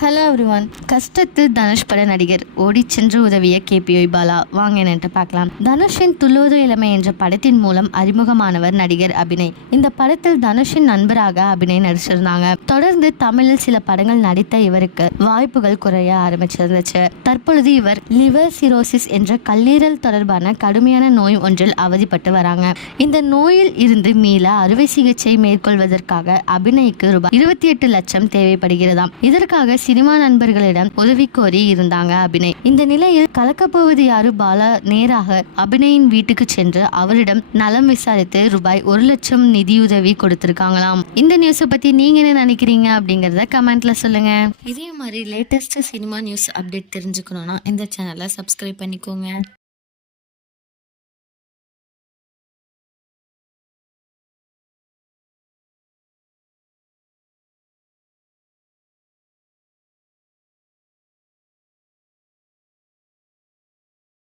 Hello everyone கஷ்டத்தில் தனுஷ் பட நடிகர் ஓடிச் சென்று உதவிய கேபிஒய் பாலா. வாங்க என்னன்ட்டு பார்க்கலாம். தனுஷின் துள்ளுவது இளமை என்ற படத்தின் மூலம் அறிமுகமானவர் நடிகர் அபிநய். இந்த படத்தில் தனுஷின் நண்பராக அபிநய் நடிச்சிருந்தாங்க. தொடர்ந்து தமிழில் சில படங்கள் நடித்த இவருக்கு வாய்ப்புகள் குறைய ஆரம்பிச்சிருந்துச்சு. தற்பொழுது இவர் லிவர் சிரோசிஸ் என்ற கல்லீரல் தொடர்பான கடுமையான நோய் ஒன்றில் அவதிப்பட்டு வராங்க. இந்த நோயில் இருந்து மீள அறுவை சிகிச்சை மேற்கொள்வதற்காக அபிநய்க்கு ரூபாய் இருபத்தி எட்டு லட்சம் தேவைப்படுகிறதாம். இதற்காக சினிமா நண்பர்களிடம் உதவி கோரி இருந்தாங்க அபிநய். இந்த நிலையில் கலக்கப்போவது யாரு? பாலா நேராக அபிநயின் வீட்டுக்கு சென்று அவரிடம் நலம் விசாரித்து ரூபாய் ஒரு லட்சம் நிதியுதவி கொடுத்திருக்காங்களாம். இந்த நியூஸை பத்தி நீங்க என்ன நினைக்கிறீங்க? அப்படிங்கறத கமெண்ட்ல சொல்லுங்க. இதே மாதிரி லேட்டஸ்ட் சினிமா நியூஸ் அப்டேட் தெரிஞ்சுக்கணும்னா இந்த சேனலை சப்ஸ்கிரைப் பண்ணிக்கோங்க.